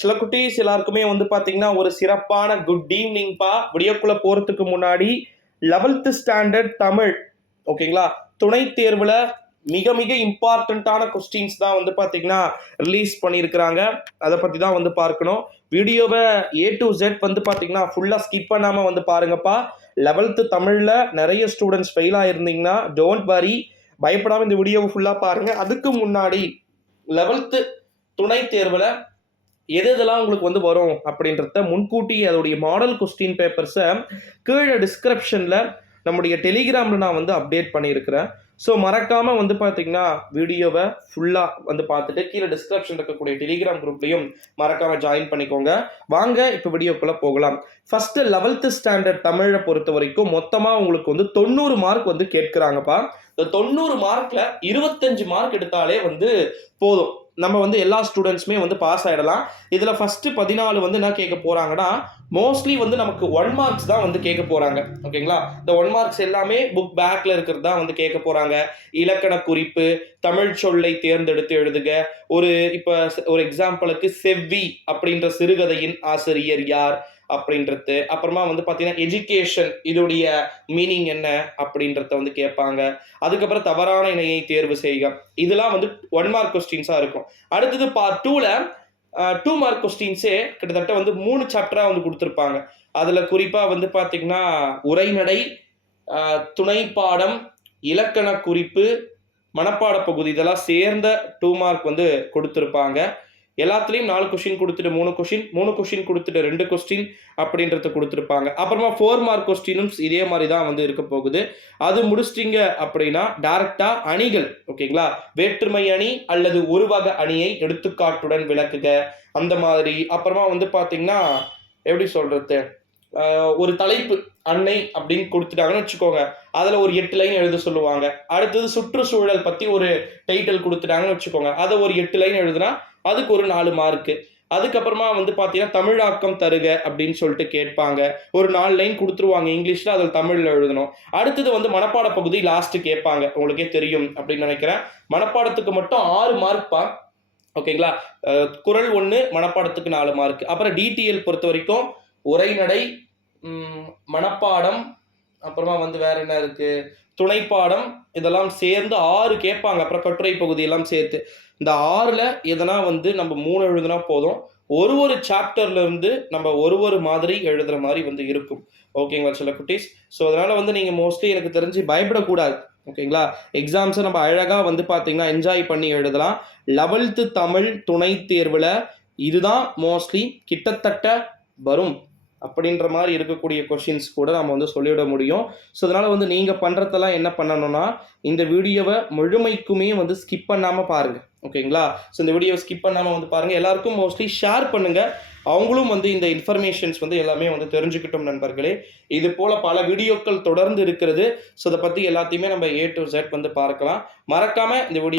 சில குட்டீஸ் எல்லாருக்குமே வந்து பாத்தீங்கன்னா ஒரு சிறப்பான குட் ஈவினிங்ப்பா. வீடியோக்குள்ள போறதுக்கு முன்னாடி 11th ஸ்டாண்டர்ட் தமிழ் ஓகேங்களா துணைத் தேர்வுல மிக மிக இம்பார்ட்டண்ட்டான கொஸ்டின்ஸ் தான் வந்து பாத்தீங்கன்னா ரிலீஸ் பண்ணியிருக்கிறாங்க. அதை பத்தி தான் வந்து பார்க்கணும். வீடியோவை A to Z வந்து பாத்தீங்கன்னா ஃபுல்லா ஸ்கிப் பண்ணாம வந்து பாருங்கப்பா. 11th தமிழ்ல நிறைய ஸ்டூடெண்ட்ஸ் ஃபெயில் ஆயிருந்தீங்கன்னா டோன்ட் வரி, பயப்படாம இந்த வீடியோவை ஃபுல்லா பாருங்க. அதுக்கு முன்னாடி 11th துணை தேர்வுல எதெல்லாம் உங்களுக்கு வந்து வரும் அப்படின்றத முன்கூட்டி அதோடைய மாடல் கொஸ்டின் பேப்பர்ஸை கீழே டிஸ்கிரிப்ஷன்ல நம்முடைய டெலிகிராம்ல நான் வந்து அப்டேட் பண்ணியிருக்கிறேன். ஸோ மறக்காம வந்து பார்த்தீங்கன்னா வீடியோவை ஃபுல்லாக வந்து பார்த்துட்டு கீழே டிஸ்கிரிப்ஷன் இருக்கக்கூடிய டெலிகிராம் குரூப்லையும் மறக்காம ஜாயின் பண்ணிக்கோங்க. வாங்க இப்போ வீடியோக்குள்ள போகலாம். ஃபர்ஸ்ட் 11th ஸ்டாண்டர்ட் தமிழை பொறுத்த வரைக்கும் மொத்தமாக உங்களுக்கு வந்து 90 மார்க் வந்து கேட்குறாங்கப்பா. இந்த 90 மார்க்ல 25 மார்க் எடுத்தாலே வந்து போதும், நம்ம வந்து எல்லா ஸ்டூடெண்ட்ஸுமே வந்து பாஸ் ஆகிடலாம். இதில் ஃபஸ்ட்டு 14 வந்து என்ன கேட்க போகிறாங்கன்னா மோஸ்ட்லி வந்து நமக்கு 1 மார்க்ஸ் தான் வந்து கேட்க போகிறாங்க. ஓகேங்களா, இந்த 1 மார்க்ஸ் எல்லாமே புக் பேக்கில் இருக்கிறது தான் வந்து கேட்க போகிறாங்க. இலக்கண குறிப்பு, தமிழ் சொல்லை தேர்ந்தெடுத்து எழுதுக. இப்போ ஒரு எக்ஸாம்பிளுக்கு செவ்வி அப்படின்ற சிறுகதையின் ஆசிரியர் யார் அப்படின்றது. அப்புறமா வந்து பார்த்தீங்கன்னா எஜுகேஷன் இதோடைய மீனிங் என்ன அப்படின்றத வந்து கேட்பாங்க. அதுக்கப்புறம் தவறான இணையை தேர்வு செய்க. இதெல்லாம் வந்து 1 மார்க் கொஸ்டின்ஸாக இருக்கும். அடுத்தது பார்ட் 2ல 2 மார்க் கொஸ்டின்ஸே கிட்டத்தட்ட வந்து 3 சாப்டராக வந்து கொடுத்துருப்பாங்க. அதில் குறிப்பாக வந்து பார்த்தீங்கன்னா உரைநடை, துணை பாடம், இலக்கண குறிப்பு, மனப்பாட பகுதி இதெல்லாம் சேர்ந்த 2 மார்க் வந்து கொடுத்துருப்பாங்க. எல்லாத்துலேயும் 4 கொஸ்டின் கொடுத்துட்டு 3 கொஸ்டின், 3 கொஸ்டின் கொடுத்துட்டு 2 கொஸ்டின் அப்படின்றத கொடுத்துருப்பாங்க. அப்புறமா 4 மார்க் கொஸ்டினும் இதே மாதிரி தான் வந்து இருக்க போகுது. அது முடிச்சிட்டிங்க அப்படின்னா டைரக்டா அணிகள், ஓகேங்களா, வேற்றுமை அணி அல்லது உருவக அணியை எடுத்துக்காட்டுடன் விளக்குக அந்த மாதிரி. அப்புறமா வந்து பார்த்தீங்கன்னா எப்படி சொல்றது, ஒரு தலைப்பு அன்னை அப்படின்னு கொடுத்துட்டாங்கன்னு வச்சுக்கோங்க, அதில் ஒரு 8 லைன் எழுத சொல்லுவாங்க. அடுத்தது சுற்றுச்சூழல் பற்றி ஒரு டைட்டில் கொடுத்துட்டாங்கன்னு வச்சுக்கோங்க, அதை ஒரு 8 லைன் எழுதுனா அதுக்கு ஒரு 4 மார்க்கு. அதுக்கப்புறமா வந்து பார்த்தீங்கன்னா தமிழாக்கம் தருக அப்படின்னு சொல்லிட்டு கேட்பாங்க. ஒரு 4 லைன் கொடுத்துருவாங்க இங்கிலீஷில், அதில் தமிழில் எழுதணும். அடுத்தது வந்து மனப்பாட பகுதி லாஸ்ட்டு கேட்பாங்க. உங்களுக்கே தெரியும் அப்படின்னு நினைக்கிறேன். மனப்பாடத்துக்கு மட்டும் 6 மார்க்பா. ஓகேங்களா, குறள் 1 மனப்பாடத்துக்கு 4 மார்க். அப்புறம் டிடிஎல் பொறுத்த வரைக்கும் உரைநடை, மனப்பாடம், அப்புறமா வந்து வேற என்ன இருக்கு, துணைப்பாடம், இதெல்லாம் சேர்ந்து 6 கேட்பாங்க. அப்புறம் கட்டுரை பகுதியெல்லாம் சேர்த்து இந்த 6ல் எதனா வந்து நம்ம 3 எழுதுனா போதும். ஒரு சாப்டர்ல இருந்து நம்ம ஒரு மாதிரி எழுதுற மாதிரி வந்து இருக்கும். ஓகேங்களா சில குட்டீஸ். ஸோ அதனால வந்து நீங்கள் மோஸ்ட்லி எனக்கு தெரிஞ்சு பயப்படக்கூடாது. ஓகேங்களா, எக்ஸாம்ஸை நம்ம அழகாக வந்து பார்த்தீங்கன்னா என்ஜாய் பண்ணி எழுதலாம். 11th தமிழ் துணை தேர்வில் இதுதான் மோஸ்ட்லி கிட்டத்தட்ட வரும் அப்படின்ற மாதிரி இருக்கக்கூடிய கொஷின்ஸ் கூட நம்ம வந்து சொல்லிவிட முடியும். ஸோ அதனால் வந்து நீங்கள் பண்ணுறதெல்லாம் என்ன பண்ணணும்னா இந்த வீடியோவை முழுமைக்குமே வந்து ஸ்கிப் பண்ணாமல் பாருங்கள். ஓகேங்களா, ஸோ இந்த வீடியோவை ஸ்கிப் பண்ணாமல் வந்து பாருங்கள். எல்லாருக்கும் மோஸ்ட்லி ஷேர் பண்ணுங்கள். அவங்களும் வந்து இந்த இன்ஃபர்மேஷன்ஸ் வந்து எல்லாமே வந்து தெரிஞ்சுக்கிட்டோம் நண்பர்களே. இது போல் பல வீடியோக்கள் தொடர்ந்து இருக்கிறது. ஸோ அதை பற்றி எல்லாத்தையுமே நம்ம A to Z வந்து பார்க்கலாம். மறக்காமல் இந்த வீடியோ